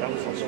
That was also.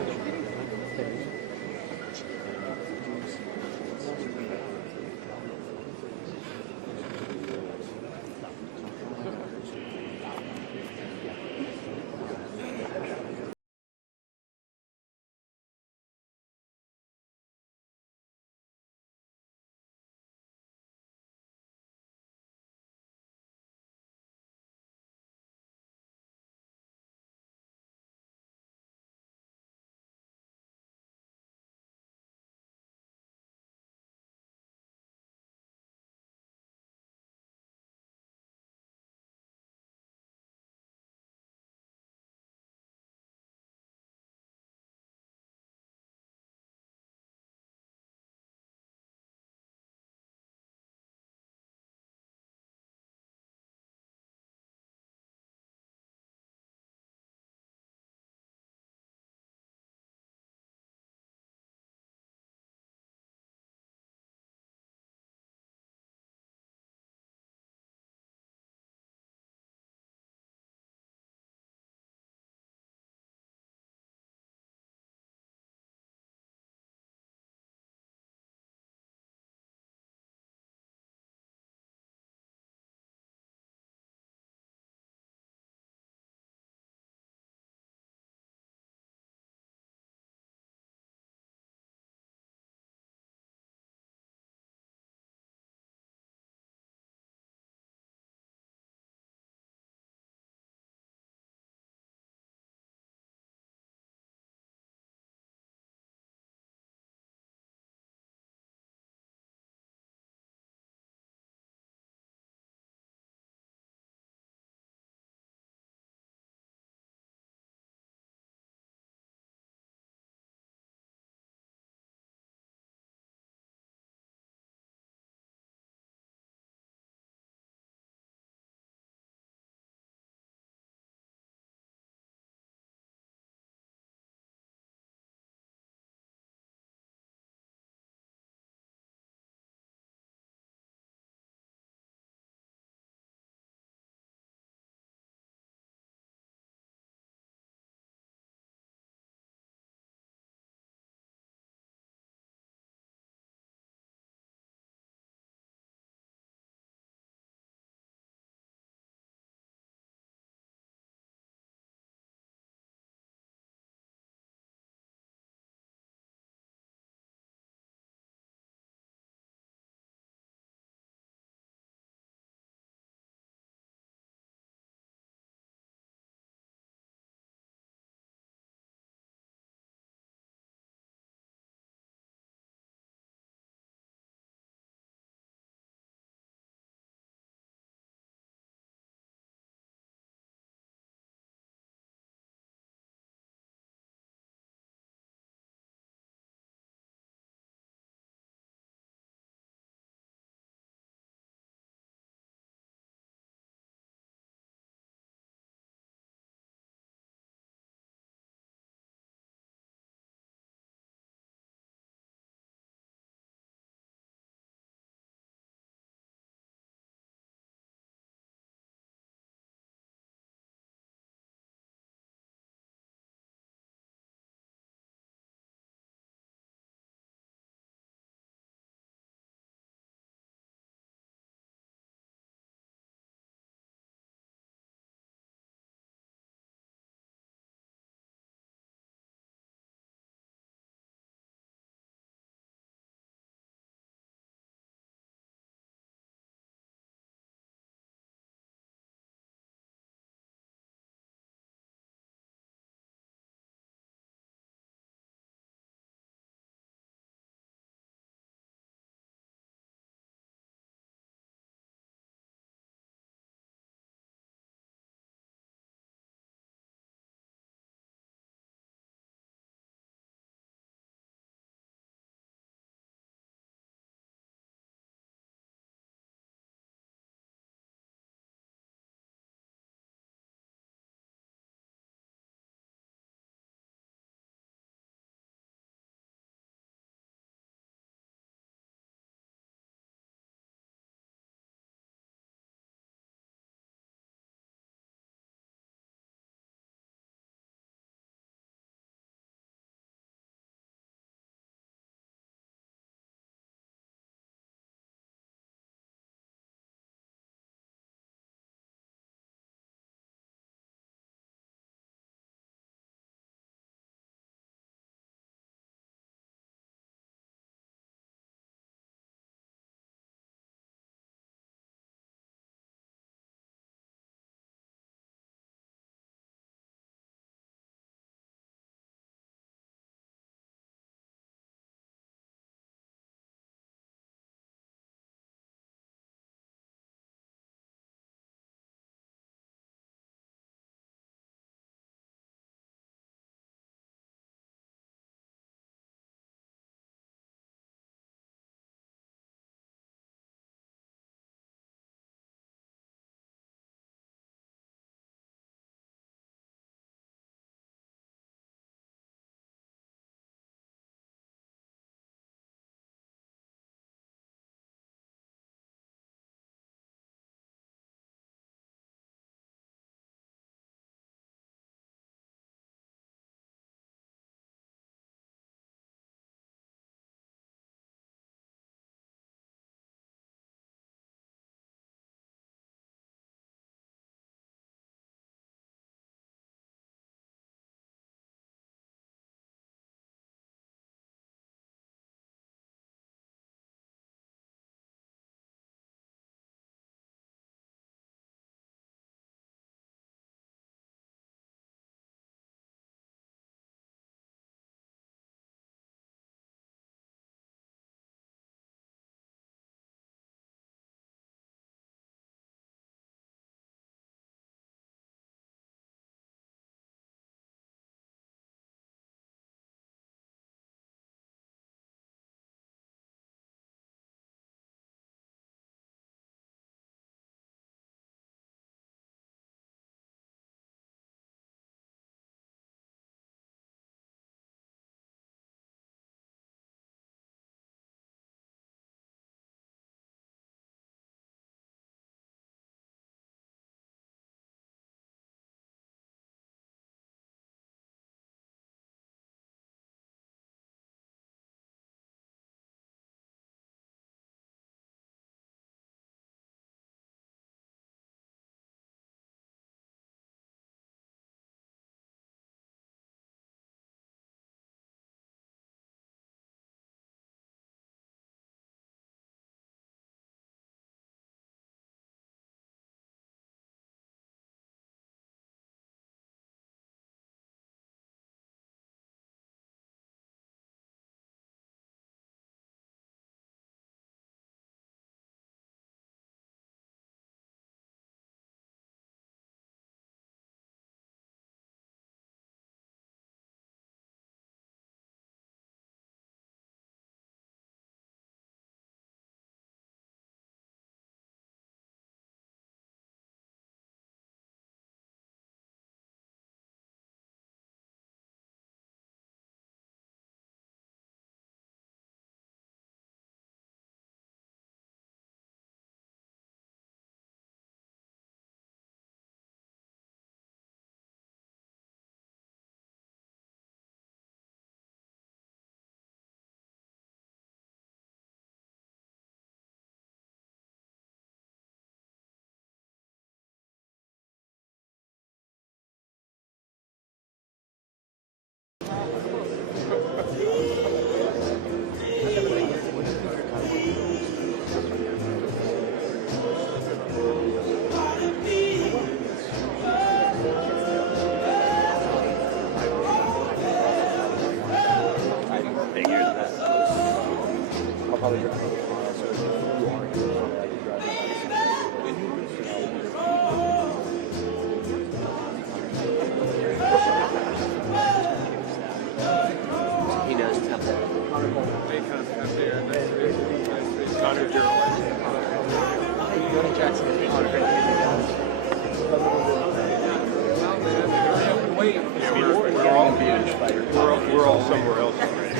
somewhere else already.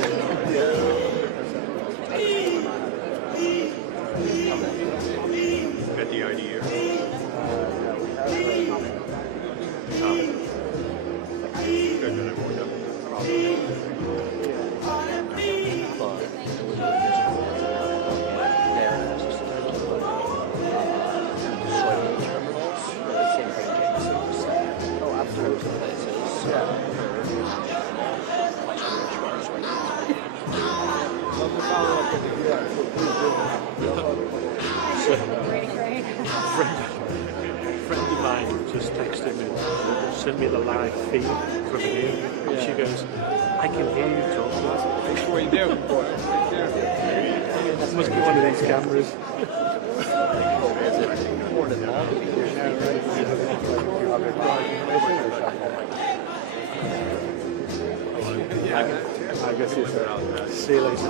At the IDU. Friend of mine just texted me, sent me the live feed from here, and she goes, I can hear you talking. That's what you do. It must be one of these cameras. I guess it's see you later.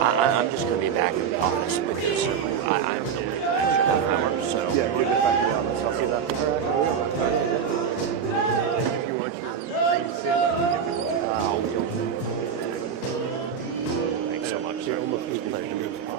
I'm just going to be back in the office because I'm doing an extra half hour, so. Yeah, you're just back in the office. I'll see that. If you want your green sand, Thanks so much, sir. Pleasure to meet you.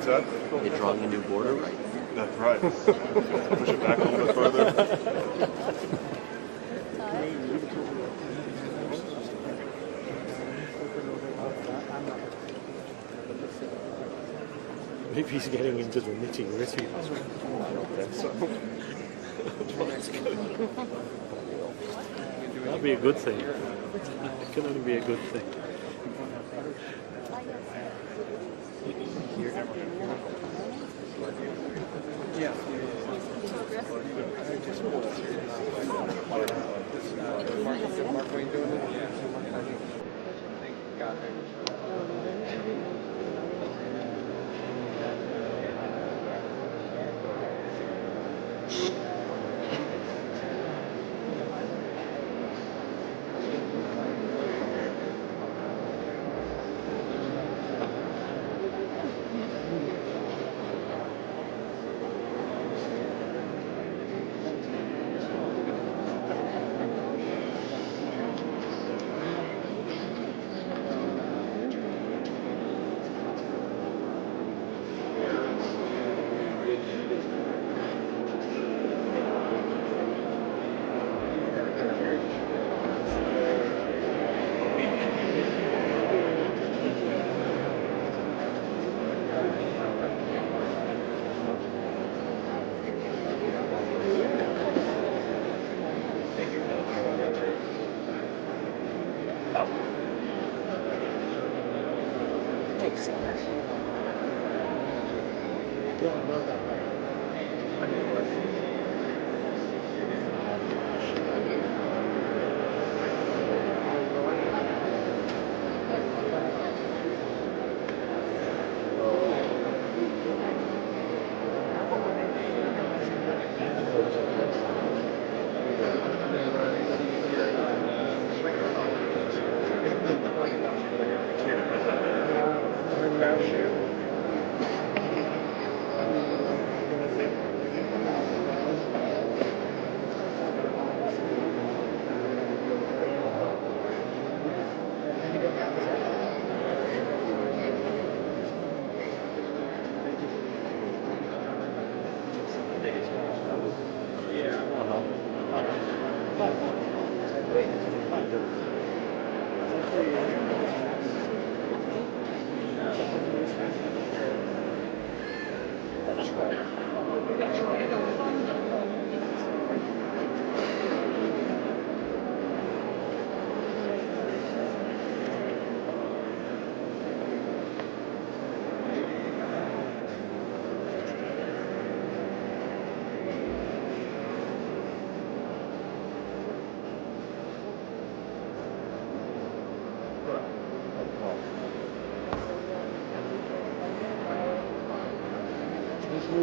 what's that? You're drawing a new border, right? That's right. Push it back a little bit further. Maybe he's getting into the nitty-gritty. I don't think so. That'd be a good thing. It can only be a good thing. If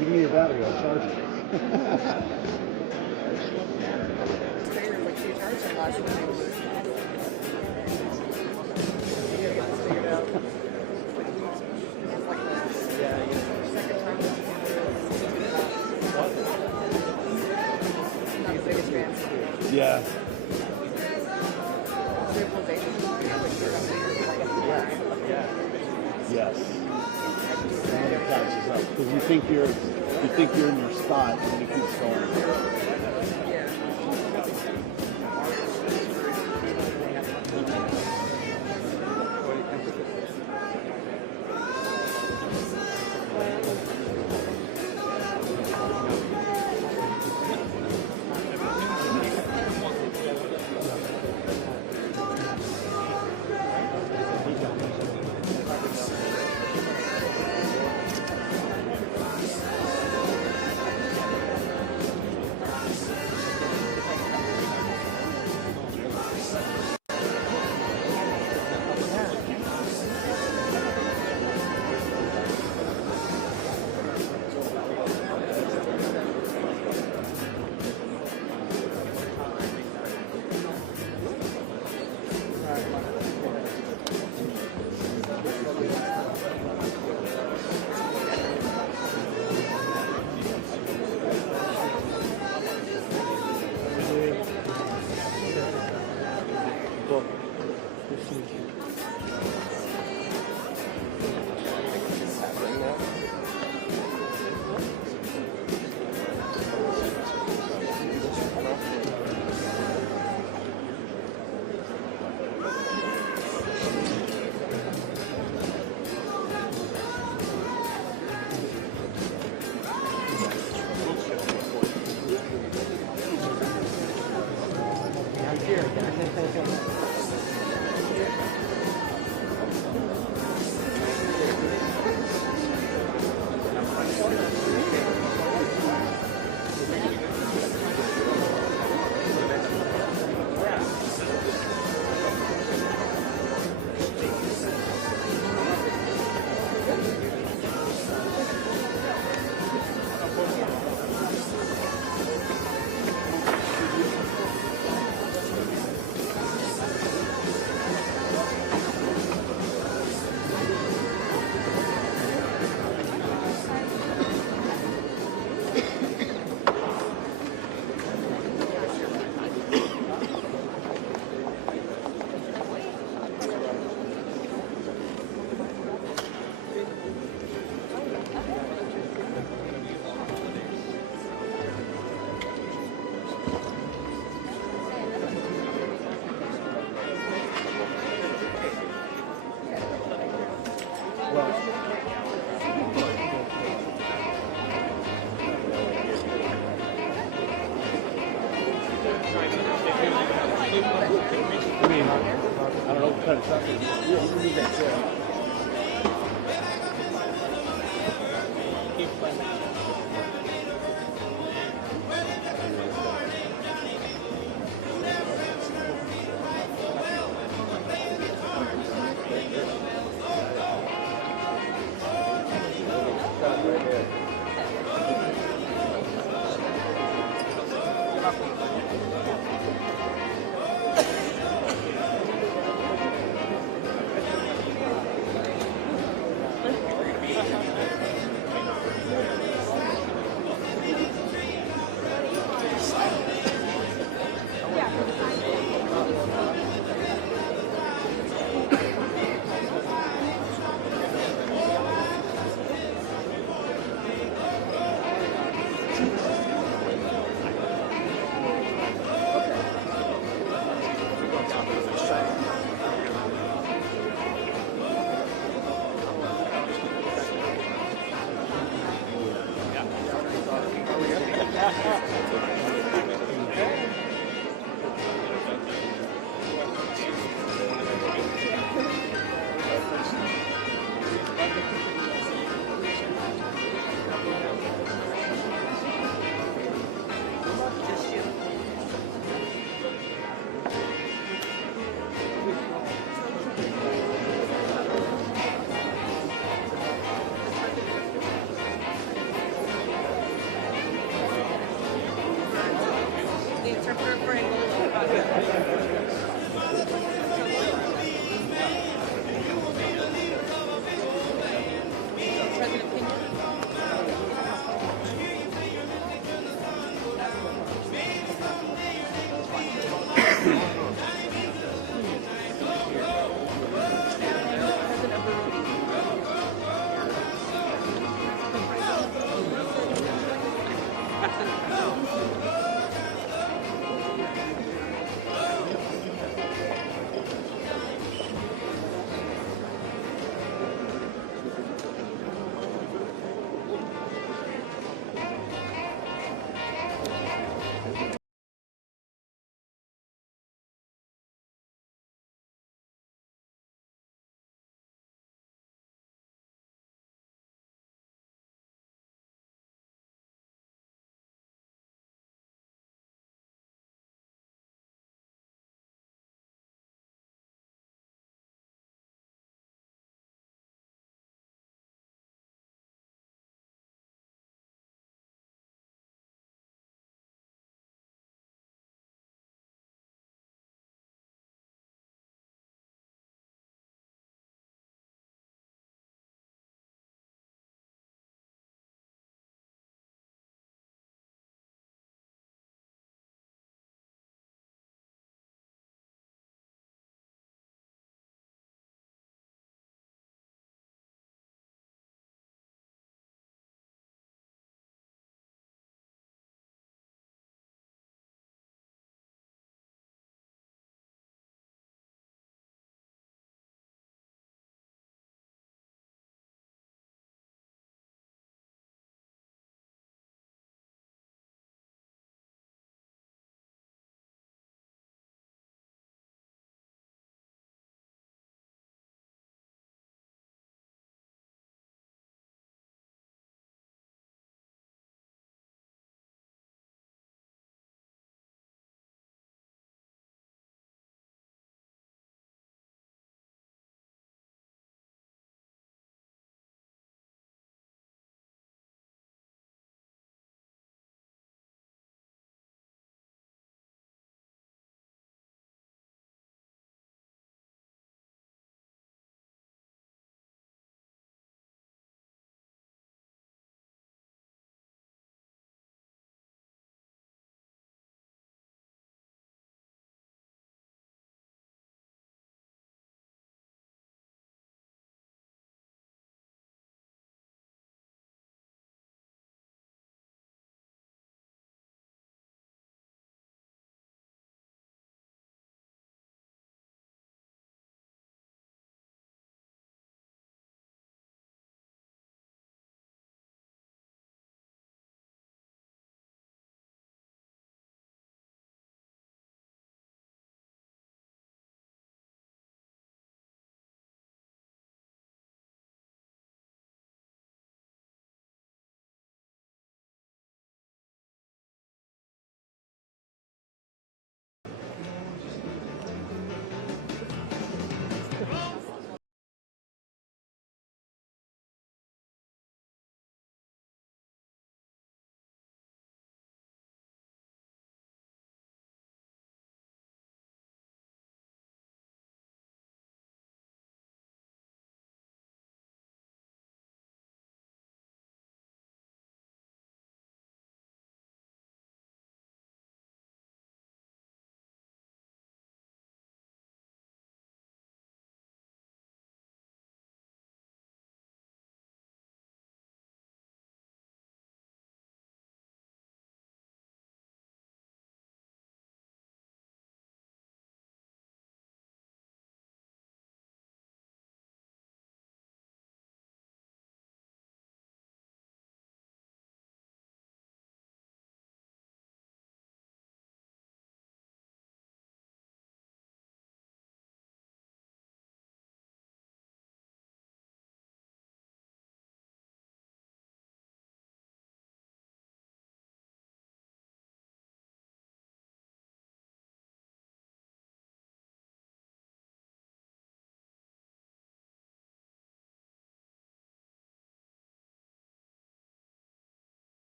you need a battery, I'll charge it. Yeah. Yes. Because you think you're in your spot and it keeps going. I mean, I don't know what kind of stuff it is. Yeah, you can do that, yeah.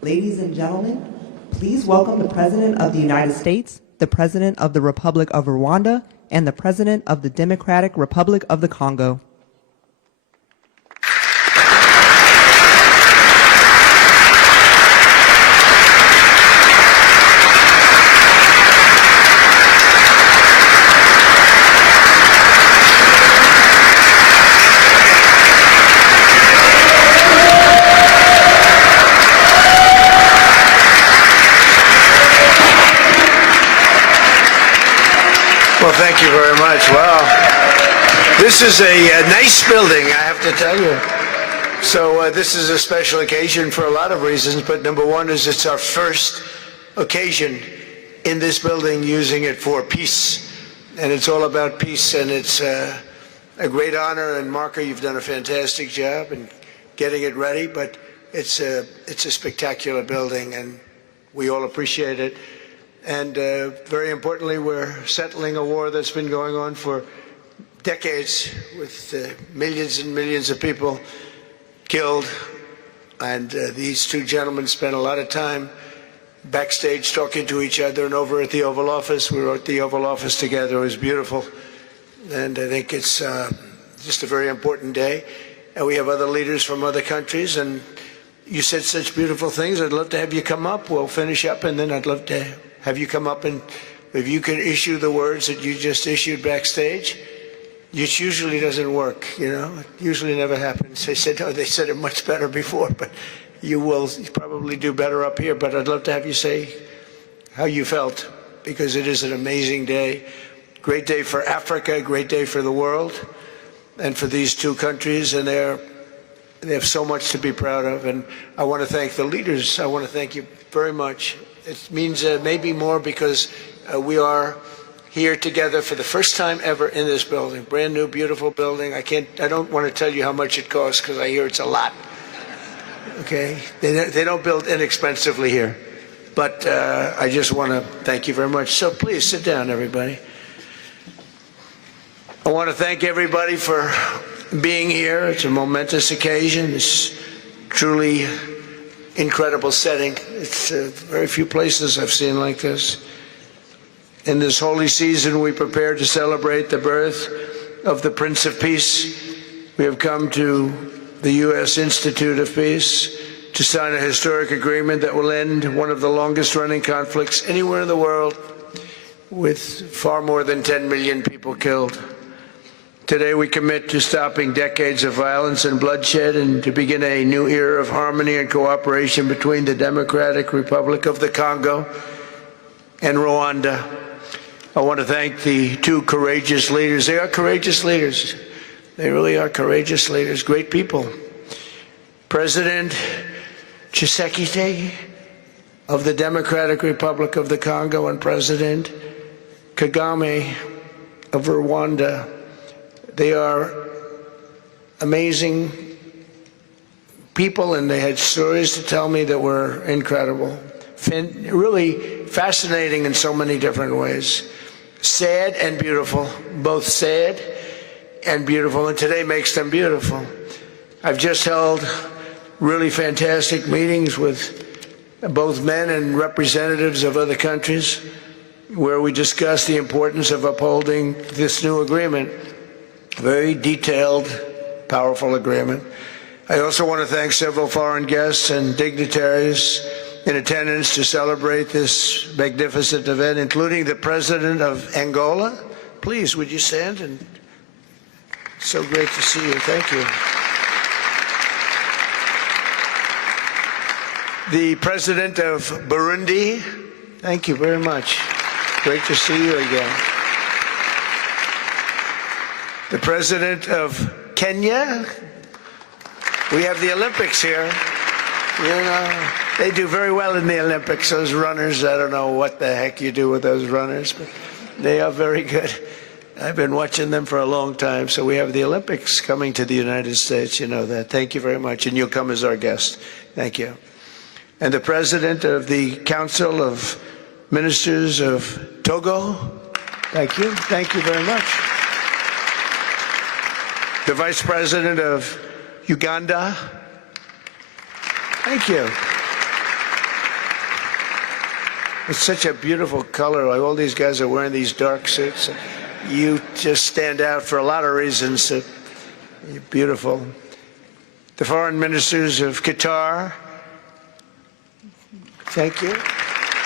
Ladies and gentlemen, please welcome the President of the United States, the President of the Republic of Rwanda, and the President of the Democratic Republic of the Congo. Well, thank you very much. Wow. This is a nice building, I have to tell you. So this is a special occasion for a lot of reasons, but number one is it's our first occasion in this building using it for peace. And it's all about peace, and it's a great honor. And Marco, you've done a fantastic job in getting it ready, but it's a spectacular building, and we all appreciate it. And very importantly, we're settling a war that's been going on for decades with millions and millions of people killed. And these two gentlemen spent a lot of time backstage talking to each other, and over at the Oval Office. We were at the Oval Office together. It was beautiful. And I think it's just a very important day. And we have other leaders from other countries. And you said such beautiful things. I'd love to have you come up. We'll finish up, and then I'd love to have you come up, and if you could issue the words that you just issued backstage, which usually doesn't work, you know, it usually never happens. They said, oh, they said it much better before, but you will probably do better up here. But I'd love to have you say how you felt, because it is an amazing day. Great day for Africa, great day for the world, and for these two countries, and they have so much to be proud of. And I want to thank the leaders. I want to thank you very much. It means maybe more because we are here together for the first time ever in this building. Brand new, beautiful building. I don't want to tell you how much it costs, because I hear it's a lot. Okay? They don't build inexpensively here. But I just want to thank you very much. So please sit down, everybody. I want to thank everybody for being here. It's a momentous occasion. It's truly incredible setting. It's very few places I've seen like this. In this holy season, we prepare to celebrate the birth of the Prince of Peace. We have come to the U.S. Institute of Peace to sign a historic agreement that will end one of the longest-running conflicts anywhere in the world, with far more than 10 million people killed. Today we commit to stopping decades of violence and bloodshed, and to begin a new era of harmony and cooperation between the Democratic Republic of the Congo and Rwanda. I want to thank the two courageous leaders. They are courageous leaders. They really are courageous leaders, great people. President Tshisekedi of the Democratic Republic of the Congo and President Kagame of Rwanda. They are amazing people, and they had stories to tell me that were incredible. Really fascinating in so many different ways. Sad and beautiful, both sad and beautiful, and today makes them beautiful. I've just held really fantastic meetings with both men and representatives of other countries, where we discussed the importance of upholding this new agreement. Very detailed, powerful agreement. I also want to thank several foreign guests and dignitaries in attendance to celebrate this magnificent event, including the President of Angola. Please, would you stand? And so great to see you. Thank you. The President of Burundi. Thank you very much. Great to see you again. The President of Kenya. We have the Olympics here. You know, they do very well in the Olympics, those runners. I don't know what the heck you do with those runners, but they are very good. I've been watching them for a long time. So we have the Olympics coming to the United States. You know that. Thank you very much. And you'll come as our guest. Thank you. And the President of the Council of Ministers of Togo. Thank you. Thank you very much. the Vice President of Uganda. Thank you. It's such a beautiful color. Like all these guys are wearing these dark suits. You just stand out for a lot of reasons. You're beautiful. The foreign ministers of Qatar. Thank you.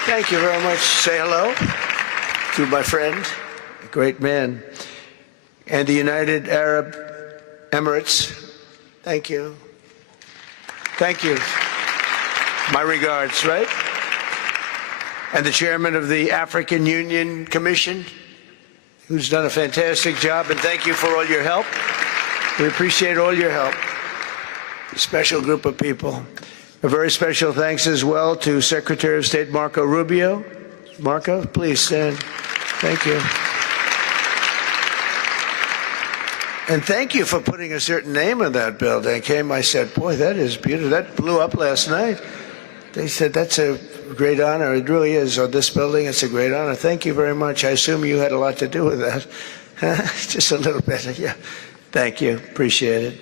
Thank you very much. Say hello to my friend, a great man. And the United Arab Emirates. Thank you. Thank you. My regards, right? And the chairman of the African Union Commission, who's done a fantastic job, and thank you for all your help. We appreciate all your help. A special group of people. A very special thanks as well to Secretary of State Marco Rubio. Marco, please stand. Thank you. And thank you for putting a certain name in that building. I said, boy, that is beautiful. That blew up last night. They said, that's a great honor. It really is. On this building, it's a great honor. Thank you very much. I assume you had a lot to do with that. Just a little bit. Yeah. Thank you. Appreciate it.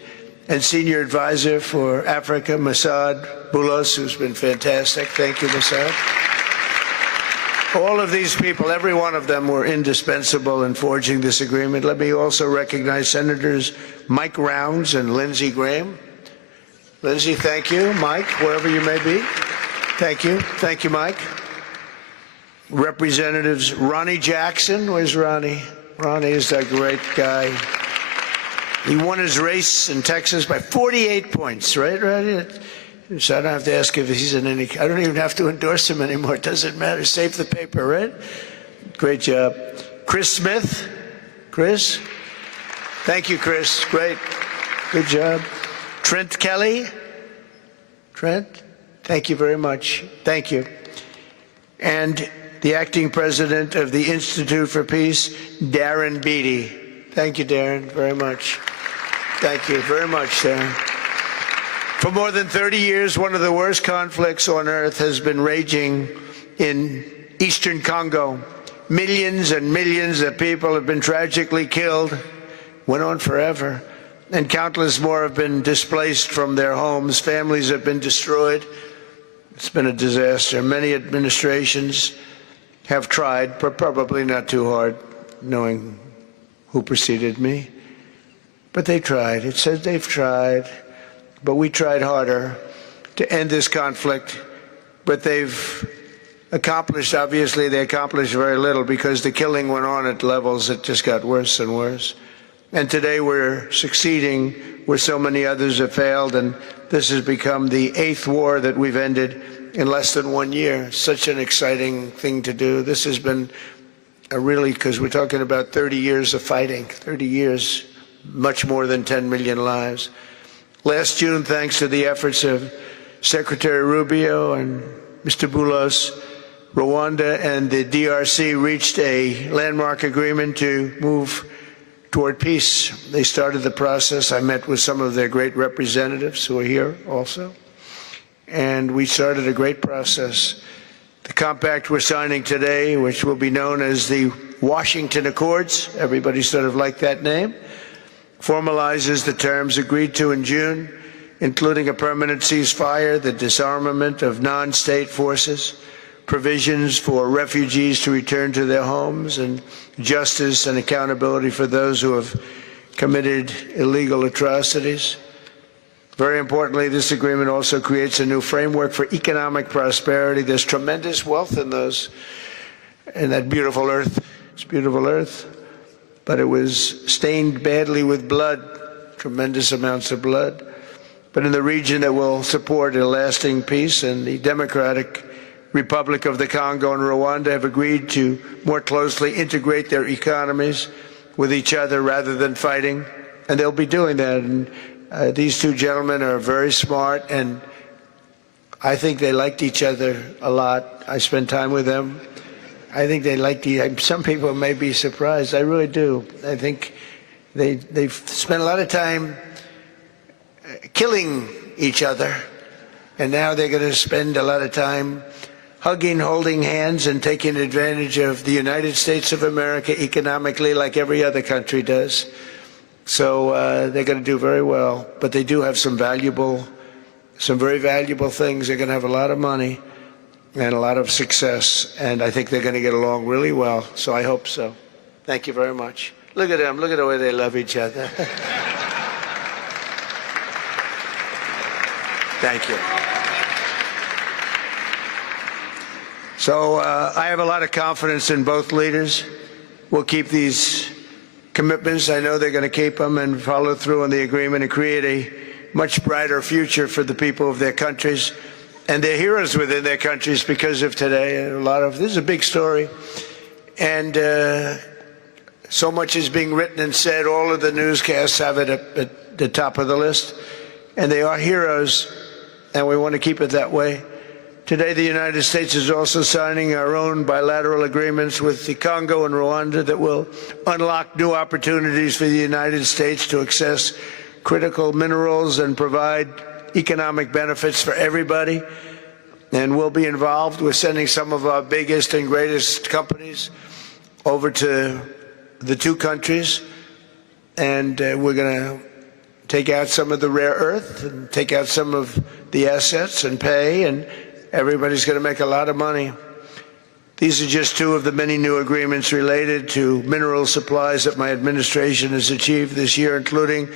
And Senior Advisor for Africa, Masad Boulos, who's been fantastic. Thank you, Masad. All of these people, every one of them were indispensable in forging this agreement. Let me also recognize Senators Mike Rounds and Lindsey Graham. Lindsey, thank you. Mike, wherever you may be. Thank you. Thank you, Mike. Representatives Ronnie Jackson. Where's Ronnie? Ronnie is that great guy. He won his race in Texas by 48 points, right, Ronnie? So I don't have to ask if he's in any, I don't even have to endorse him anymore. It doesn't matter. Save the paper, right? Great job. Chris Smith. Chris? Thank you, Chris. Great. Good job. Trent Kelly. Trent? Thank you very much. Thank you. And the acting president of the Institute for Peace, Darren Beatty. Thank you, Darren, very much. Thank you very much, Darren. For more than 30 years, one of the worst conflicts on earth has been raging in eastern Congo. Millions and millions of people have been tragically killed, went on forever, and countless more have been displaced from their homes. Families have been destroyed. It's been a disaster. Many administrations have tried, but probably not too hard, knowing who preceded me. But they tried. It says they've tried. But we tried harder to end this conflict. But they've accomplished, obviously, they accomplished very little because the killing went on at levels that just got worse and worse. And today we're succeeding where so many others have failed. And this has become the 8th war that we've ended in less than 1 year. Such an exciting thing to do. This has been really, because we're talking about 30 years of fighting, 30 years, much more than 10 million lives. Last June, thanks to the efforts of Secretary Rubio and Mr. Boulos, Rwanda and the DRC reached a landmark agreement to move toward peace. They started the process. I met with some of their great representatives who are here also. And we started a great process. The compact we're signing today, which will be known as the Washington Accords, everybody sort of liked that name, formalizes the terms agreed to in June, including a permanent ceasefire, the disarmament of non-state forces, provisions for refugees to return to their homes, and justice and accountability for those who have committed illegal atrocities. Very importantly, this agreement also creates a new framework for economic prosperity. There's tremendous wealth in that beautiful earth. It's beautiful earth. But it was stained badly with blood, tremendous amounts of blood. But in the region that will support a lasting peace, and the Democratic Republic of the Congo and Rwanda have agreed to more closely integrate their economies with each other rather than fighting. And they'll be doing that. And these two gentlemen are very smart, and I think they liked each other a lot. I spent time with them. I think they liked some people may be surprised. I really do. I think they've spent a lot of time killing each other, and now they're going to spend a lot of time hugging, holding hands, and taking advantage of the United States of America economically like every other country does. So they're going to do very well, but they do have some very valuable things. They're going to have a lot of money and a lot of success, and I think they're going to get along really well, so I hope so. Thank you very much. Look at them. Look at the way they love each other. Thank you. So I have a lot of confidence in both leaders. We'll keep these commitments. I know they're going to keep them and follow through on the agreement and create a much brighter future for the people of their countries and their heroes within their countries because of today. This is a big story, and so much is being written and said. All of the newscasts have it at the top of the list, and they are heroes, and we want to keep it that way. Today, the United States is also signing our own bilateral agreements with the Congo and Rwanda that will unlock new opportunities for the United States to access critical minerals and provide economic benefits for everybody. And we'll be involved with sending some of our biggest and greatest companies over to the two countries. And we're going to take out some of the rare earth and take out some of the assets and pay, and everybody's going to make a lot of money. These are just two of the many new agreements related to mineral supplies that my administration has achieved this year, including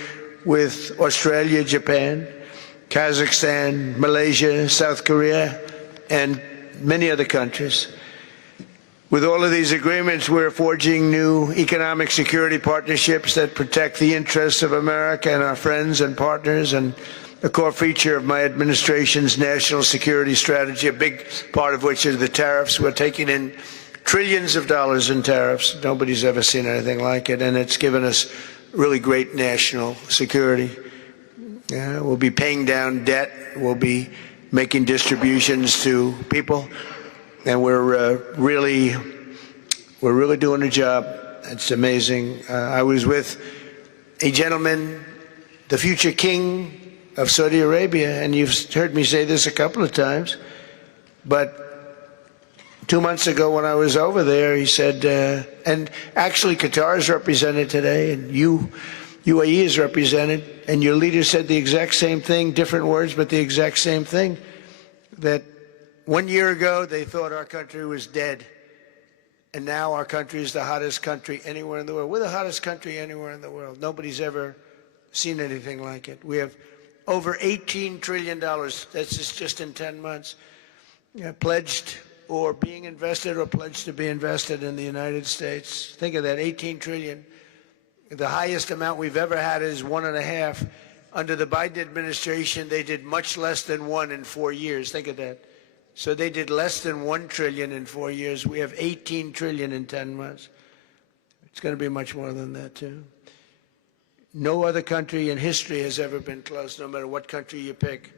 with Australia, Japan, Kazakhstan, Malaysia, South Korea, and many other countries. With all of these agreements, we're forging new economic security partnerships that protect the interests of America and our friends and partners, and a core feature of my administration's national security strategy, a big part of which is the tariffs. We're taking in trillions of dollars in tariffs. Nobody's ever seen anything like it, and it's given us really great national security. We'll be paying down debt. We'll be making distributions to people, and we're really doing a job. It's amazing. I was with a gentleman, the future king of Saudi Arabia, and you've heard me say this a couple of times, but 2 months ago when I was over there, he said, and actually Qatar is represented today, and UAE is represented, and your leader said the exact same thing, different words, but the exact same thing, that 1 year ago they thought our country was dead, and now our country is the hottest country anywhere in the world. We're the hottest country anywhere in the world. Nobody's ever seen anything like it. We have over $18 trillion, that's just in 10 months, pledged or being invested or pledged to be invested in the United States. Think of that, 18 trillion. The highest amount we've ever had is 1.5. Under the Biden administration, they did much less than 1 in 4 years. Think of that. So they did less than 1 trillion in 4 years. We have 18 trillion in 10 months. It's going to be much more than that, too. No other country in history has ever been close, no matter what country you pick.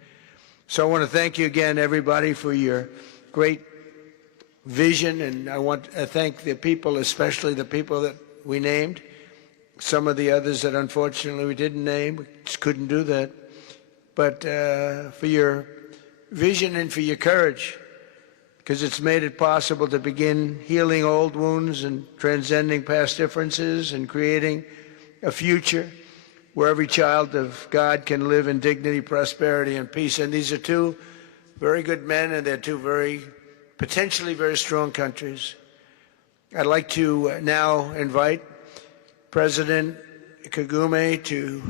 So I want to thank you again, everybody, for your great vision, and I want to thank the people, especially the people that we named. Some of the others that unfortunately we didn't name, we just couldn't do that. But for your vision and for your courage, because it's made it possible to begin healing old wounds and transcending past differences and creating a future where every child of God can live in dignity, prosperity, and peace. And these are two very good men, and they're two potentially very strong countries. I'd like to now invite President Kagame to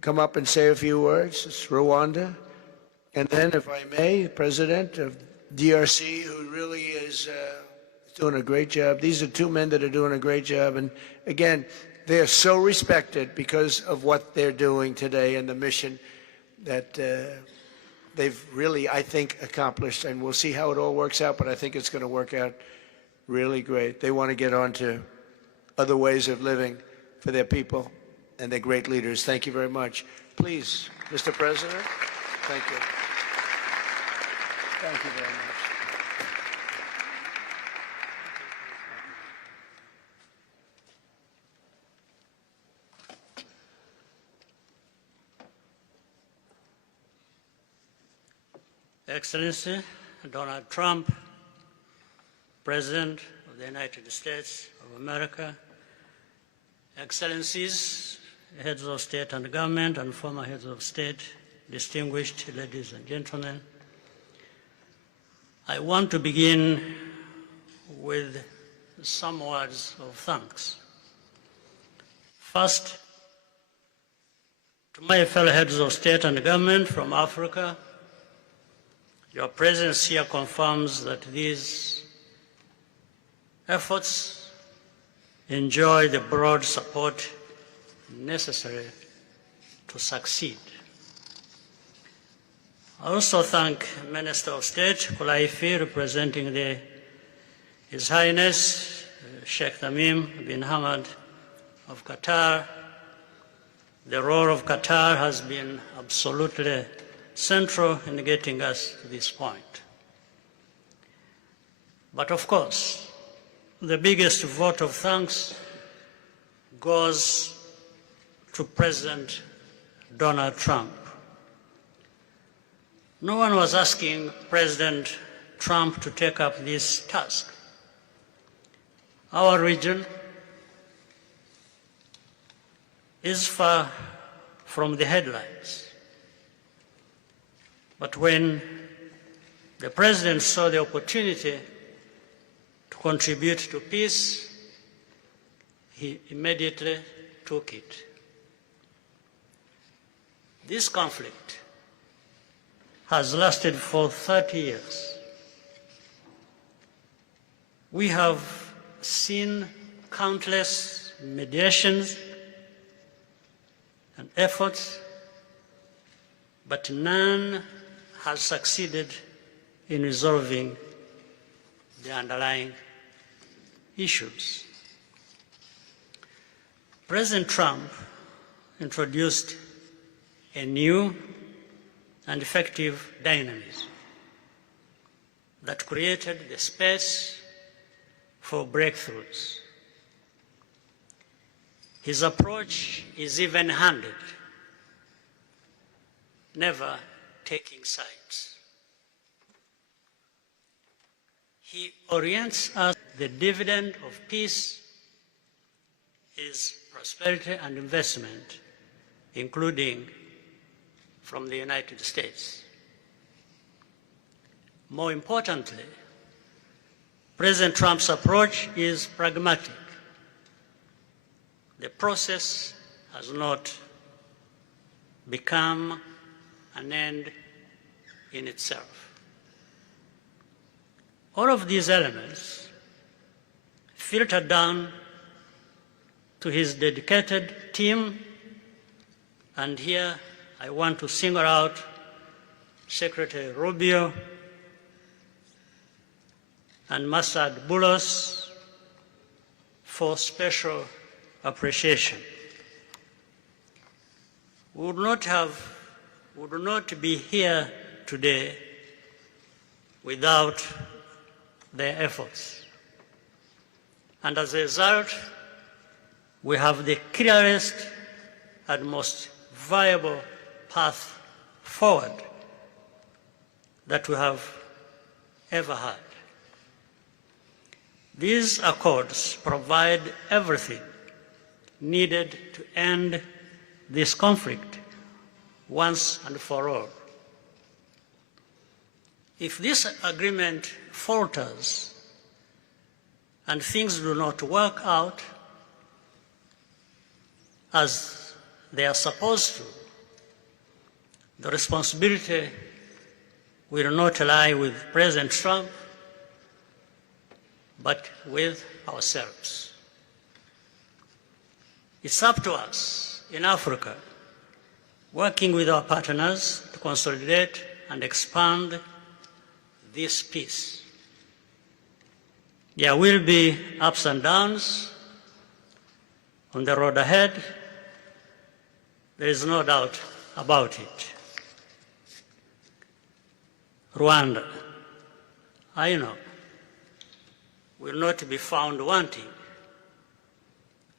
come up and say a few words. It's Rwanda. And then, if I may, President of DRC, who really is doing a great job. These are two men that are doing a great job. And again, they are so respected because of what they're doing today and the mission that they've really, I think, accomplished. And we'll see how it all works out, but I think it's going to work out really great. They want to get on to other ways of living for their people, and they're great leaders. Thank you very much. Please, Mr. President. Thank you. Thank you very much. Excellency Donald Trump, President of the United States of America, Excellencies heads of state and government and former heads of state, distinguished ladies and gentlemen, I want to begin with some words of thanks. First, to my fellow heads of state and government from Africa, your presence here confirms that these efforts enjoy the broad support necessary to succeed. I also thank Minister of State Kulaifi, representing His Highness Sheikh Tamim bin Hamad of Qatar. The role of Qatar has been absolutely central in getting us to this point. But of course, the biggest vote of thanks goes to President Donald Trump. No one was asking President Trump to take up this task. Our region is far from the headlines. But when the President saw the opportunity to contribute to peace, he immediately took it. This conflict has lasted for 30 years. We have seen countless mediations and efforts, but none has succeeded in resolving the underlying issues. President Trump introduced a new and effective dynamism that created the space for breakthroughs. His approach is even-handed, never taking sides. He orients us. The dividend of peace is prosperity and investment, including from the United States. More importantly, President Trump's approach is pragmatic. The process has not become an end in itself. All of these elements filter down to his dedicated team, and here I want to single out Secretary Rubio and Masad Boulos for special appreciation. We would not be here today without their efforts. And as a result, we have the clearest and most viable path forward that we have ever had. These accords provide everything needed to end this conflict once and for all. If this agreement falters and things do not work out as they are supposed to, the responsibility will not lie with President Trump, but with ourselves. It's up to us in Africa, working with our partners to consolidate and expand this peace. There will be ups and downs on the road ahead. There is no doubt about it. Rwanda, I know, will not be found wanting.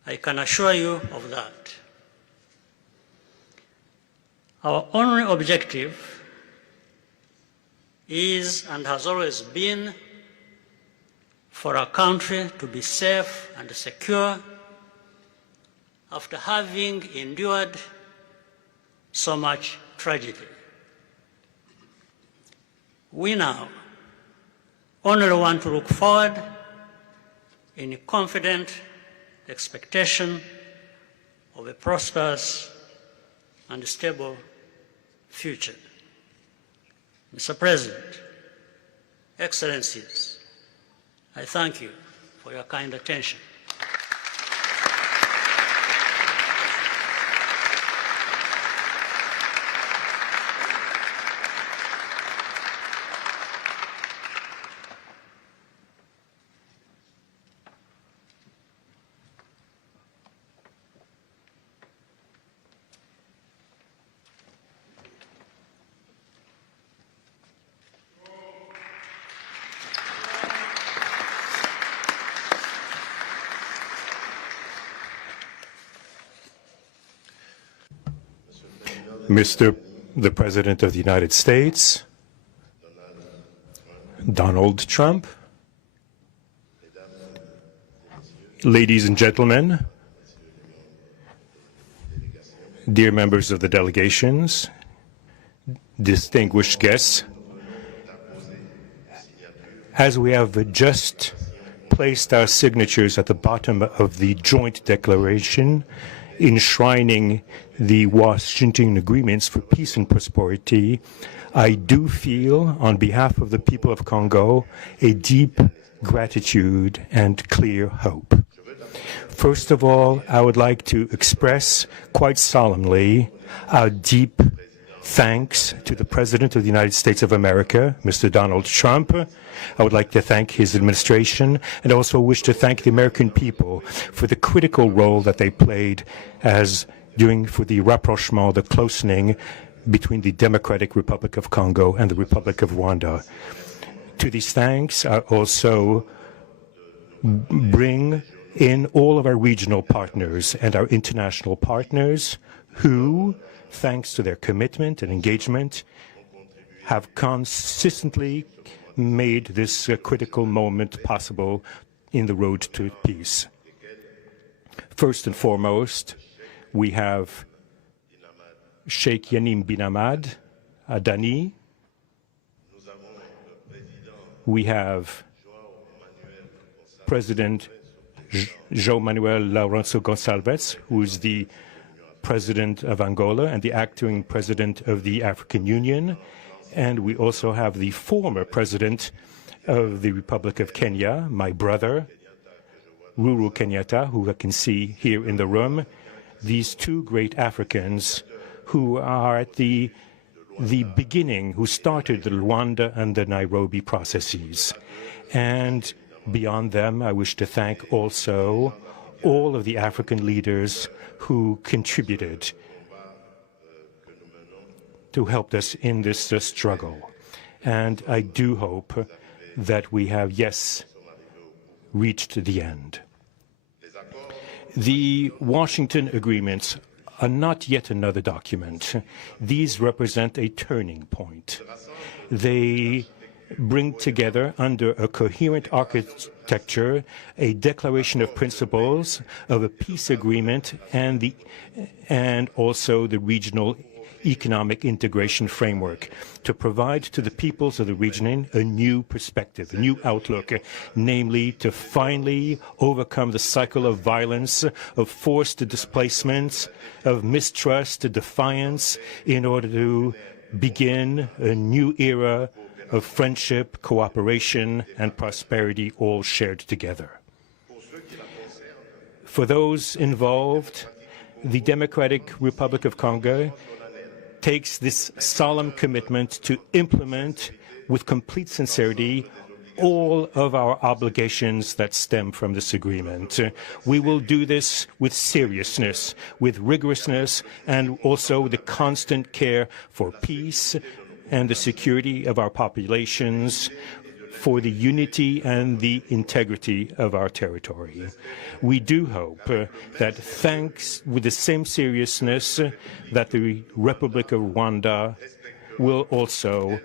I can assure you of that. Our only objective is and has always been for our country to be safe and secure after having endured so much tragedy. We now only want to look forward in confident expectation of a prosperous and stable future. Mr. President, Excellencies, I thank you for your kind attention. Mr. the President of the United States, Donald Trump, ladies and gentlemen, dear members of the delegations, distinguished guests, as we have just placed our signatures at the bottom of the joint declaration enshrining the Washington agreements for peace and prosperity, I do feel, on behalf of the people of Congo, a deep gratitude and clear hope. First of all, I would like to express quite solemnly our deep thanks to the President of the United States of America, Mr. Donald Trump. I would like to thank his administration and also wish to thank the American people for the critical role that they played for the rapprochement, the closening between the Democratic Republic of Congo and the Republic of Rwanda. To these thanks, I also bring in all of our regional partners and our international partners who, thanks to their commitment and engagement, have consistently made this critical moment possible in the road to peace. First and foremost, we have Sheikh Yanim bin Ahmad Adani. We have President João Manuel Lourenço Gonçalves, who is the President of Angola and the acting President of the African Union. And we also have the former President of the Republic of Kenya, my brother, Uhuru Kenyatta, who I can see here in the room. These two great Africans who are at the beginning, who started the Rwanda and the Nairobi processes. And beyond them, I wish to thank also all of the African leaders who contributed to help us in this struggle. And I do hope that we have, yes, reached the end. The Washington agreements are not yet another document. These represent a turning point. They bring together under a coherent architecture a declaration of principles of a peace agreement and also the regional economic integration framework to provide to the peoples of the region a new perspective, a new outlook, namely to finally overcome the cycle of violence, of forced displacements, of mistrust, defiance, in order to begin a new era of friendship, cooperation, and prosperity all shared together. For those involved, the Democratic Republic of Congo takes this solemn commitment to implement with complete sincerity all of our obligations that stem from this agreement. We will do this with seriousness, with rigorousness, and also the constant care for peace and the security of our populations, for the unity and the integrity of our territory. We do hope that thanks with the same seriousness that the Republic of Rwanda will also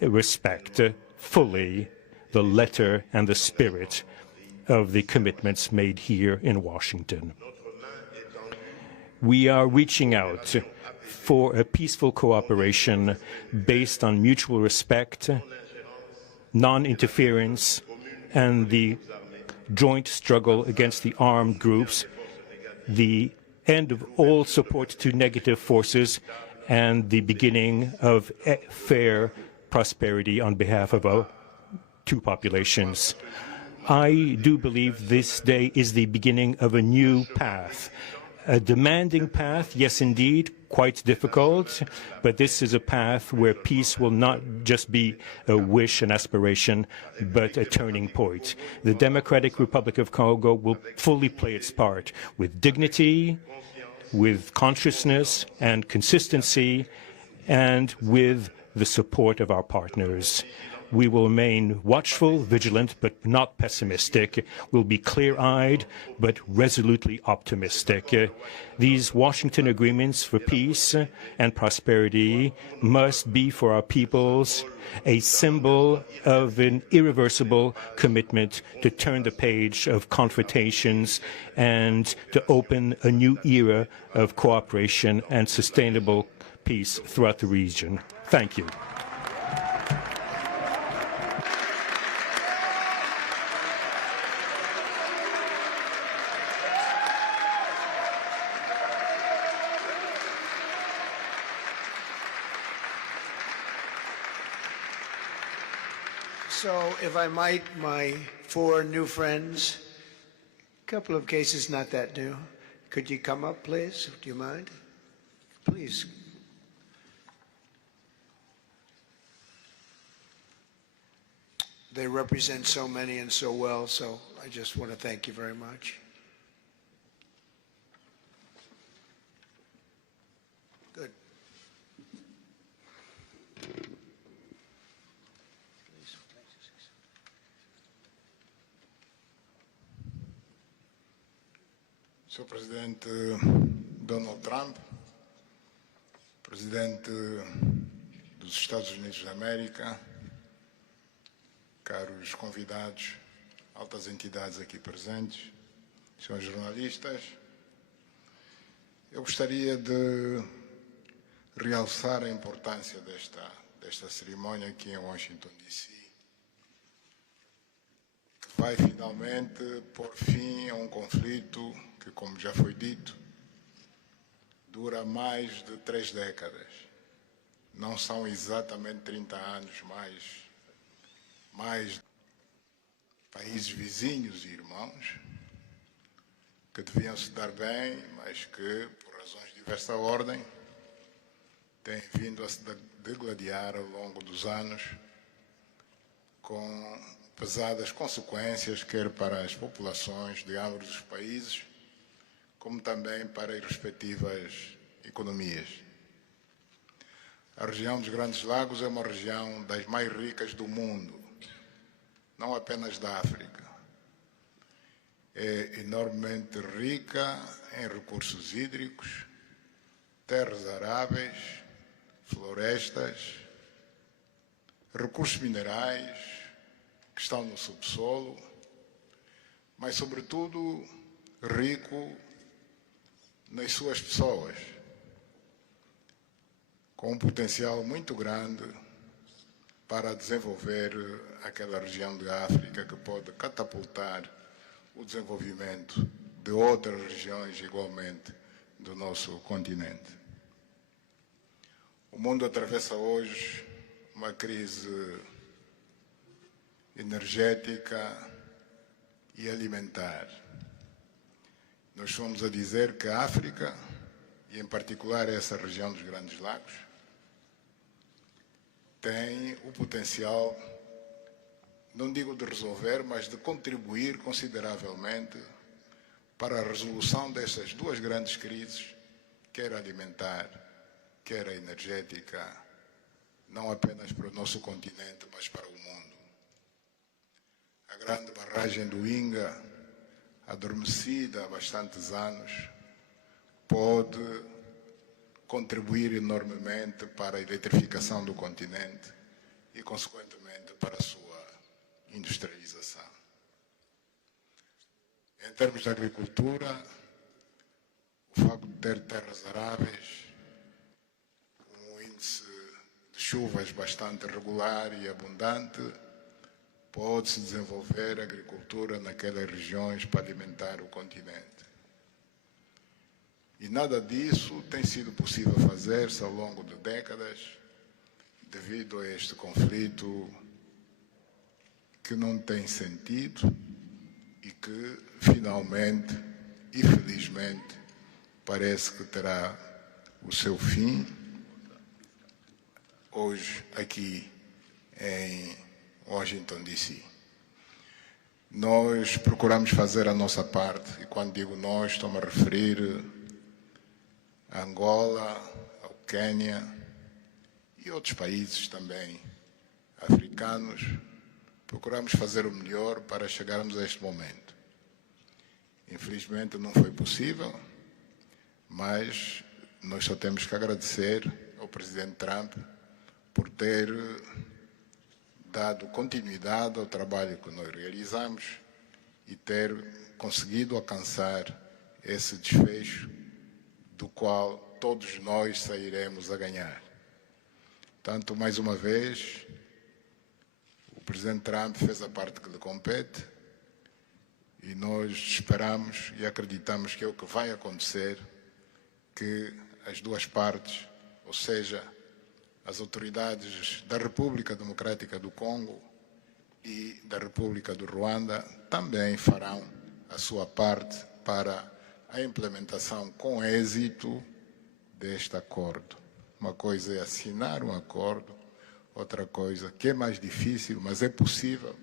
respect fully the letter and the spirit of the commitments made here in Washington. We are reaching out for a peaceful cooperation based on mutual respect, non-interference, and the joint struggle against the armed groups, the end of all support to negative forces, and the beginning of fair prosperity on behalf of our two populations. I do believe this day is the beginning of a new path. A demanding path, yes indeed, quite difficult, but this is a path where peace will not just be a wish, an aspiration, but a turning point. The Democratic Republic of Congo will fully play its part with dignity, with consciousness and consistency, and with the support of our partners. We will remain watchful, vigilant, but not pessimistic. We'll be clear-eyed, but resolutely optimistic. These Washington agreements for peace and prosperity must be for our peoples a symbol of an irreversible commitment to turn the page of confrontations and to open a new era of cooperation and sustainable peace throughout the region. Thank you. So, if I might, my four new friends, a couple of cases not that new. Could you come up, please? Do you mind? Please. They represent so many and so well, so I just want to thank you very much. Good. Sr. Presidente Donald Trump, Presidente dos Estados Unidos da América, caros convidados, altas entidades aqui presentes, senhores jornalistas, eu gostaria de realçar a importância desta cerimônia aqui em Washington, D.C., que vai finalmente pôr fim a um conflito que, como já foi dito, dura mais de 3 décadas. Não são exatamente 30 anos, mais países vizinhos e irmãos que deviam se dar bem, mas que, por razões de diversa ordem, têm vindo a se degladiar ao longo dos anos com pesadas consequências, quer para as populações de ambos os países, como também para as respectivas economias. A região dos Grandes Lagos é uma região das mais ricas do mundo, não apenas da África. É enormemente rica em recursos hídricos, terras aráveis, florestas, recursos minerais que estão no subsolo, mas, sobretudo, rico nas suas pessoas, com um potencial muito grande para desenvolver aquela região de África que pode catapultar o desenvolvimento de outras regiões igualmente do nosso continente. O mundo atravessa hoje uma crise energética e alimentar. Nós estamos a dizer que a África, e em particular essa região dos Grandes Lagos, tem o potencial, não digo de resolver, mas de contribuir consideravelmente para a resolução destas duas grandes crises, quer a alimentar, quer a energética, não apenas para o nosso continente, mas para o mundo. A grande barragem do Inga, adormecida há bastantes anos, pode contribuir enormemente para a eletrificação do continente e, consequentemente, para a sua industrialização. Em termos de agricultura, o facto de ter terras aráveis, um índice de chuvas bastante regular e abundante, pode-se desenvolver agricultura naquelas regiões para alimentar o continente. E nada disso tem sido possível fazer-se ao longo de décadas, devido a este conflito que não tem sentido e que, finalmente e felizmente, parece que terá o seu fim hoje aqui em Washington, D.C. Nós procuramos fazer a nossa parte, e quando digo nós, estou-me a referir a Angola, ao Quênia e outros países também africanos. Procuramos fazer o melhor para chegarmos a este momento. Infelizmente não foi possível, mas nós só temos que agradecer ao presidente Trump por ter dado continuidade ao trabalho que nós realizamos e ter conseguido alcançar esse desfecho do qual todos nós sairemos a ganhar. Portanto, mais uma vez, o presidente Trump fez a parte que lhe compete e nós esperamos e acreditamos que é o que vai acontecer, que as duas partes, ou seja, as autoridades da República Democrática do Congo e da República do Ruanda também farão a sua parte para a implementação com êxito deste acordo. Uma coisa é assinar um acordo, outra coisa que é mais difícil, mas é possível,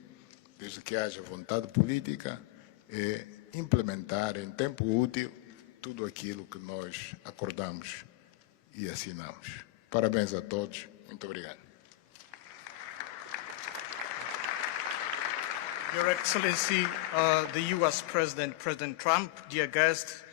desde que haja vontade política, é implementar em tempo útil tudo aquilo que nós acordamos e assinamos. Parabéns a todos. Muito obrigado. Your Excellency, the U.S. President, President Trump, dear guests,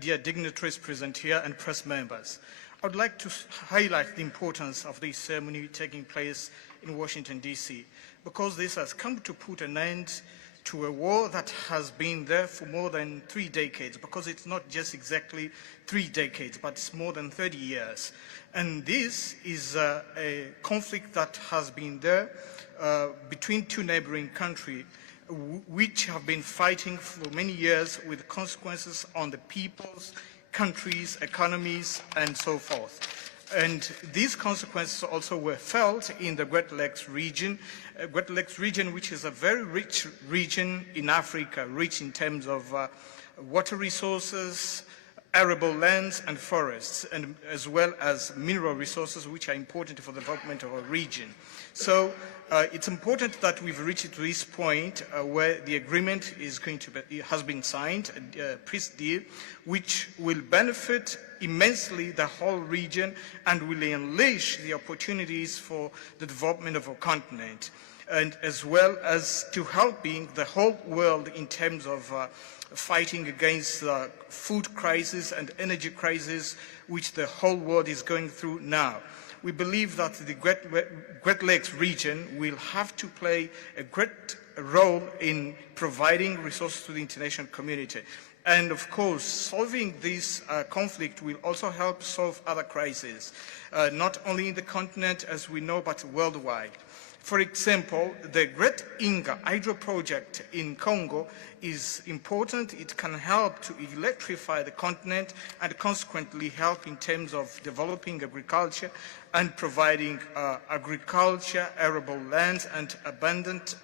dear dignitaries present here, and press members. I would like to highlight the importance of this ceremony taking place in Washington, D.C., because this has come to put an end to a war that has been there for more than 3 decades, because it's not just exactly 3 decades, but it's more than 30 years. And this is a conflict that has been there between two neighboring countries, which have been fighting for many years with consequences on the peoples, countries, economies, and so forth. And these consequences also were felt in the Great Lakes region, which is a very rich region in Africa, rich in terms of water resources, arable lands and forests, and as well as mineral resources, which are important for the development of a region. So it's important that we've reached to this point where the agreement is going to be, has been signed, a peace deal, which will benefit immensely the whole region and will unleash the opportunities for the development of our continent, and as well as to helping the whole world in terms of fighting against the food crisis and energy crisis which the whole world is going through now. We believe that the Great Lakes region will have to play a great role in providing resources to the international community. And of course, solving this conflict will also help solve other crises, not only in the continent as we know, but worldwide. For example, the Great Inga hydro project in Congo is important. It can help to electrify the continent and consequently help in terms of developing agriculture and providing agriculture, arable lands, and abundant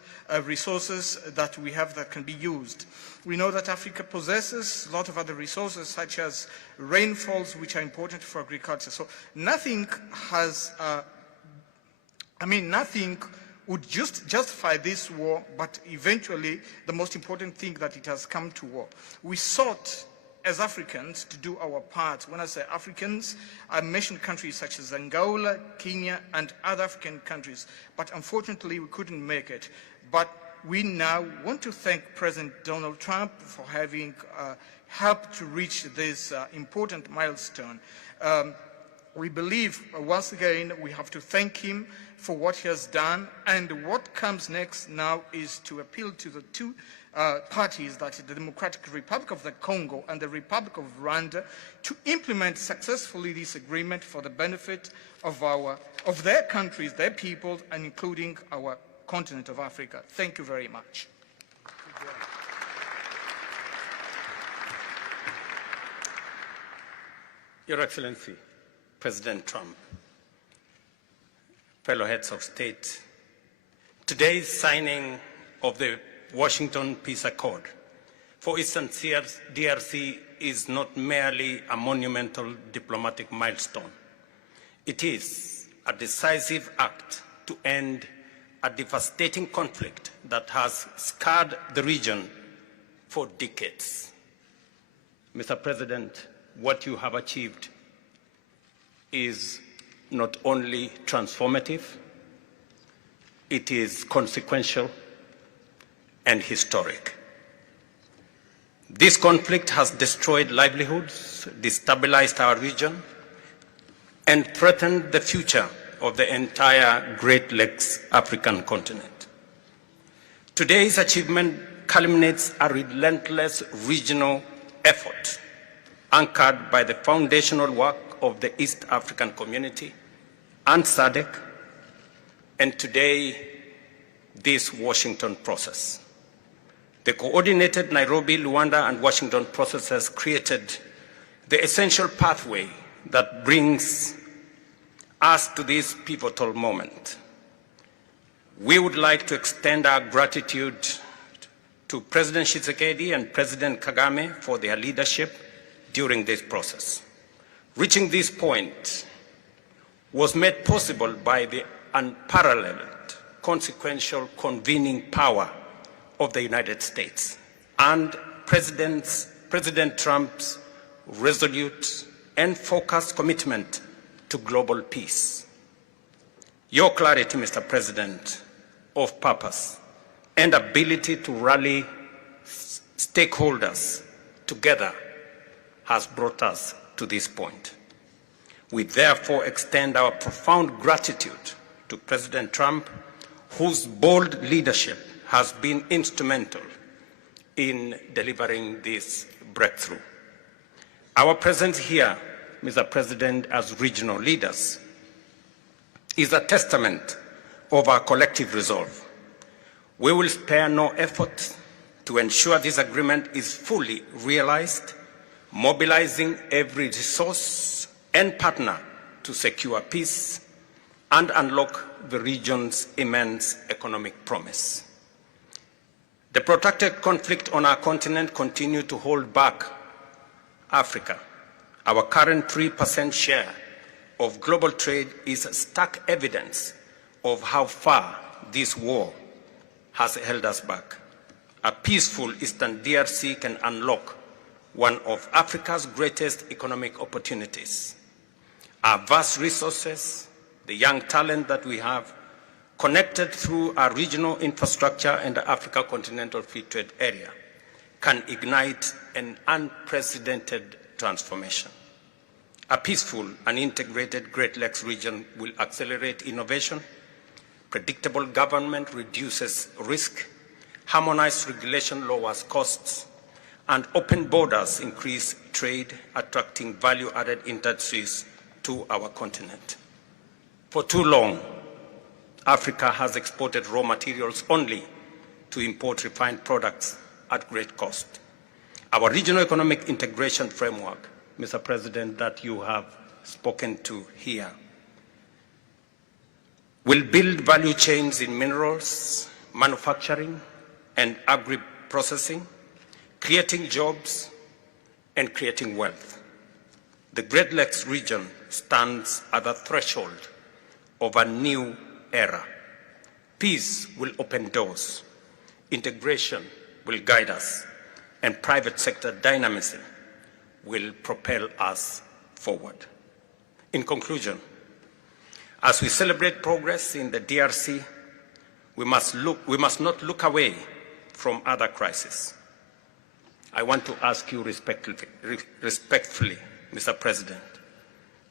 resources that we have that can be used. We know that Africa possesses a lot of other resources such as rainfalls, which are important for agriculture. So nothing has nothing would justify this war, but eventually the most important thing that it has come to war. We sought as Africans to do our part. When I say Africans, I mention countries such as Angola, Kenya, and other African countries, but unfortunately we couldn't make it. But we now want to thank President Donald Trump for having helped to reach this important milestone. we believe, once again, we have to thank him for what he has done, and what comes next now is to appeal to the two parties, that is the Democratic Republic of the Congo and the Republic of Rwanda, to implement successfully this agreement for the benefit of their countries, their people, and including our continent of Africa. Thank you very much. Your Excellency, President Trump, fellow heads of state, today's signing of the Washington Peace Accord for Eastern DRC is not merely a monumental diplomatic milestone. It is a decisive act to end a devastating conflict that has scarred the region for decades. Mr. President, what you have achieved is not only transformative, it is consequential and historic. This conflict has destroyed livelihoods, destabilized our region, and threatened the future of the entire Great Lakes African continent. Today's achievement culminates a relentless regional effort anchored by the foundational work of the East African Community and SADC, and today, this Washington process. The coordinated Nairobi, Luanda, and Washington processes created the essential pathway that brings us to this pivotal moment. We would like to extend our gratitude to President Tshisekedi and President Kagame for their leadership during this process. Reaching this point was made possible by the unparalleled consequential convening power of the United States and President Trump's resolute and focused commitment to global peace. Your clarity, Mr. President, of purpose and ability to rally stakeholders together has brought us to this point. We therefore extend our profound gratitude to President Trump, whose bold leadership has been instrumental in delivering this breakthrough. Our presence here, Mr. President, as regional leaders, is a testament of our collective resolve. We will spare no effort to ensure this agreement is fully realized, mobilizing every resource and partner to secure peace and unlock the region's immense economic promise. The protracted conflict on our continent continues to hold back Africa. Our current 3% share of global trade is stark evidence of how far this war has held us back. A peaceful Eastern DRC can unlock one of Africa's greatest economic opportunities. Our vast resources, the young talent that we have, connected through our regional infrastructure and the Africa Continental Free Trade Area, can ignite an unprecedented transformation. A peaceful and integrated Great Lakes region will accelerate innovation, predictable government reduces risk, harmonized regulation lowers costs, and open borders increase trade, attracting value-added industries to our continent. For too long, Africa has exported raw materials only to import refined products at great cost. Our regional economic integration framework, Mr. President, that you have spoken to here, will build value chains in minerals, manufacturing, and agri-processing, creating jobs and creating wealth. The Great Lakes region stands at the threshold of a new era. Peace will open doors, integration will guide us, and private sector dynamism will propel us forward. In conclusion, as we celebrate progress in the DRC, we must not look away from other crises. I want to ask you respectfully, Mr. President,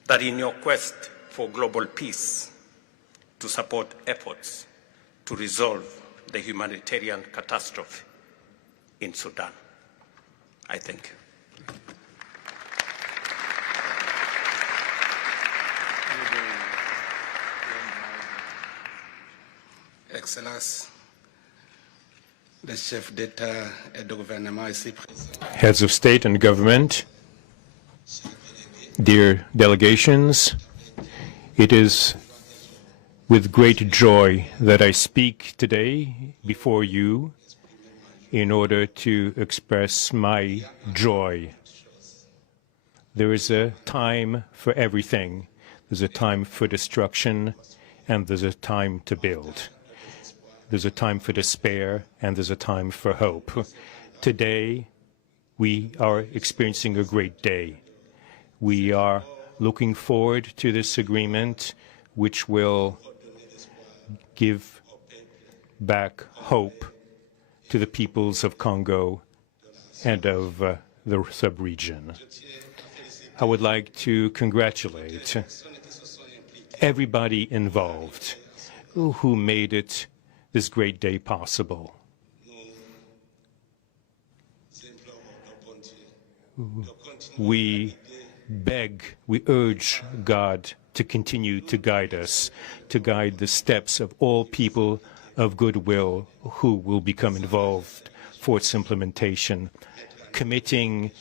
that in your quest for global peace, to support efforts to resolve the humanitarian catastrophe in Sudan. I thank you. Excellence, le chef d'État et de gouvernement ici présent. Heads of state and government, dear delegations, it is with great joy that I speak today before you in order to express my joy. There is a time for everything. There's a time for destruction, and there's a time to build. There's a time for despair, and there's a time for hope. Today, we are experiencing a great day. We are looking forward to this agreement, which will give back hope to the peoples of Congo and of the sub-region. I would like to congratulate everybody involved who made it this great day possible. We beg, we urge God to continue to guide us, to guide the steps of all people of goodwill who will become involved for its implementation. Committing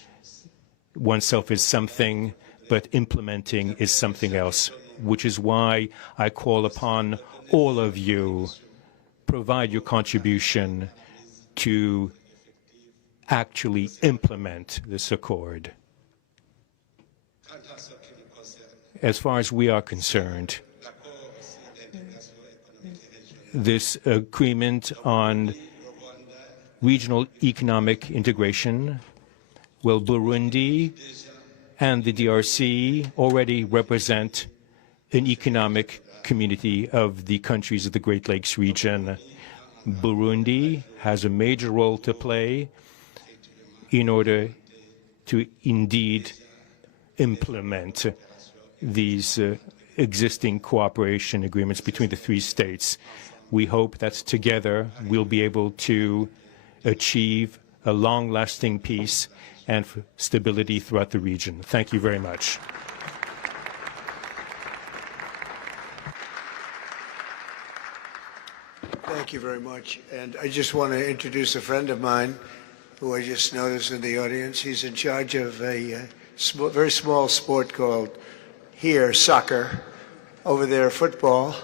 oneself is something, but implementing is something else, which is why I call upon all of you, provide your contribution to actually implement this accord. As far as we are concerned, this agreement on regional economic integration, well, Burundi and the DRC already represent an economic community of the countries of the Great Lakes region. Burundi has a major role to play in order to indeed implement these existing cooperation agreements between the three states. We hope that together we'll be able to achieve a long-lasting peace and stability throughout the region. Thank you very much. Thank you very much. And I just want to introduce a friend of mine who I just noticed in the audience. He's in charge of a very small sport called here soccer, over there football.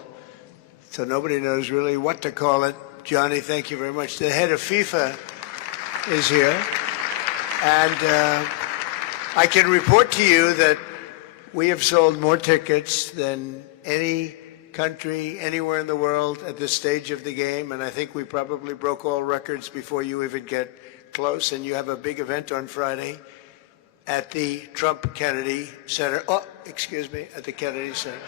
So nobody knows really what to call it. Johnny, thank you very much. The head of FIFA is here. And I can report to you that we have sold more tickets than any country anywhere in the world at this stage of the game, and I think we probably broke all records before you even get close. And you have a big event on Friday at the Trump Kennedy Center. Oh, excuse me, at the Kennedy Center.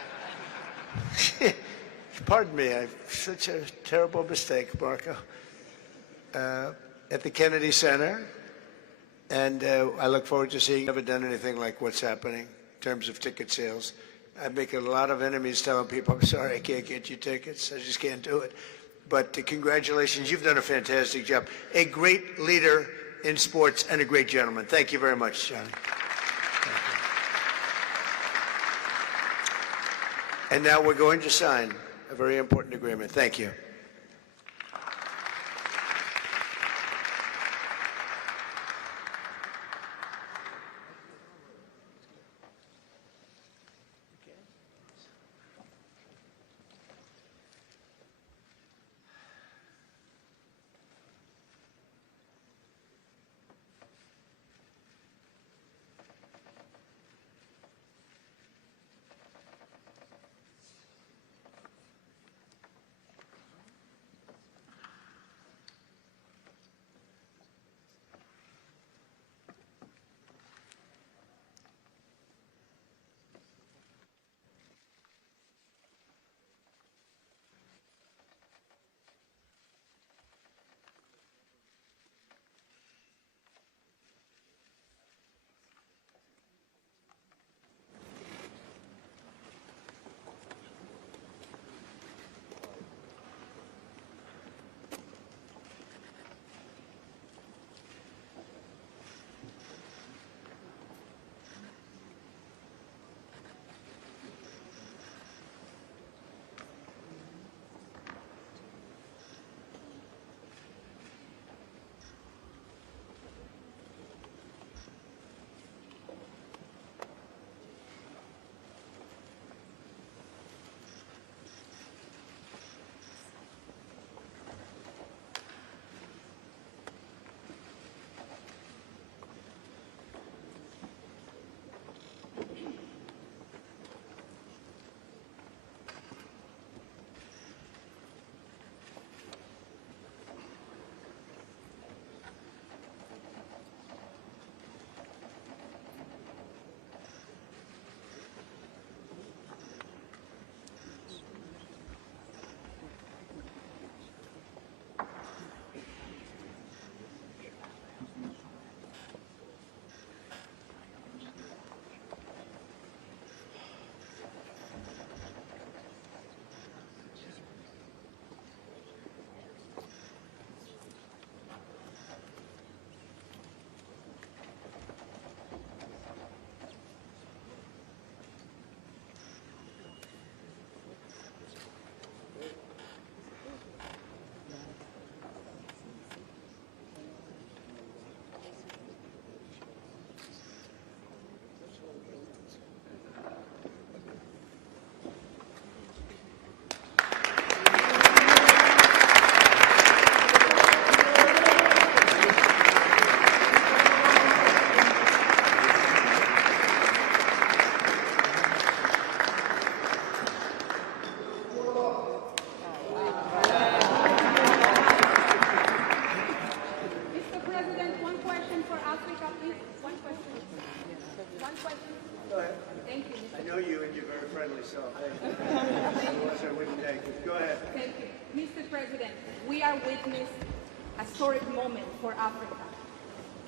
Pardon me, I've such a terrible mistake, Marco. At the Kennedy Center, and I look forward to seeing. Never done anything like what's happening in terms of ticket sales. I'm making a lot of enemies telling people, I'm sorry, I can't get you tickets. I just can't do it. But congratulations, you've done a fantastic job. A great leader in sports and a great gentleman. Thank you very much, Johnny. And now we're going to sign a very important agreement. Thank you. are witnessing a historic moment for Africa.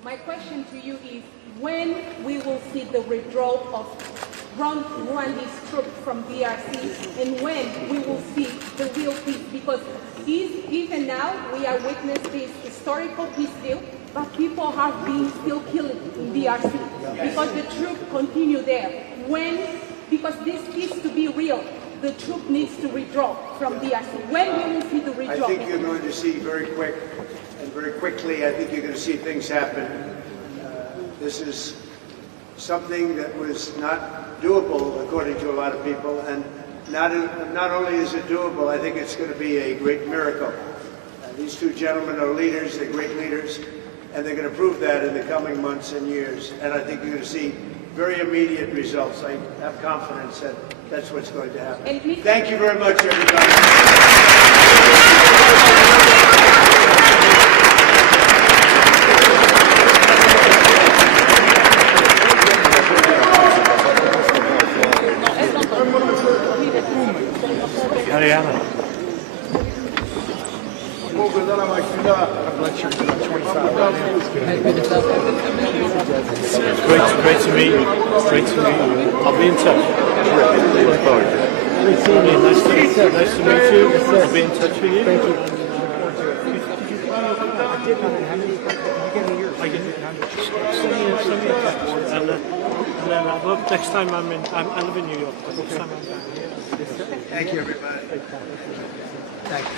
My question to you is, when we will see the withdrawal of Rwandese troops from DRC, and when we will see the real peace? Because even now we are witnessing this historical peace deal, but people have been still killed in DRC because the troops continue there. When, because this peace to be real, the troop needs to withdraw from DRC. When we will see the withdrawal? I think you're going to see very quick and very quickly. I think you're going to see things happen. This is something that was not doable, according to a lot of people, and not only is it doable, I think it's going to be a great miracle. These two gentlemen are leaders, they're great leaders, and they're going to prove that in the coming months and years. And I think you're going to see very immediate results. I have confidence that that's what's going to happen. Thank you very much, everybody. Great to meet you. Great to meet you. I'll be in touch. Great seeing you. Nice to meet you. I'll be in touch with you. Thank you. Send me a text. And then next time I live in New York. Next time I'm down here. Thank you, everybody. Thank you.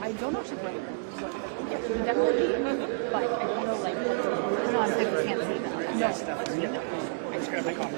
I don't know if she's right. Yeah, she would definitely be, but I don't know, like, no, I can't see that. No. I just gotta make coffee.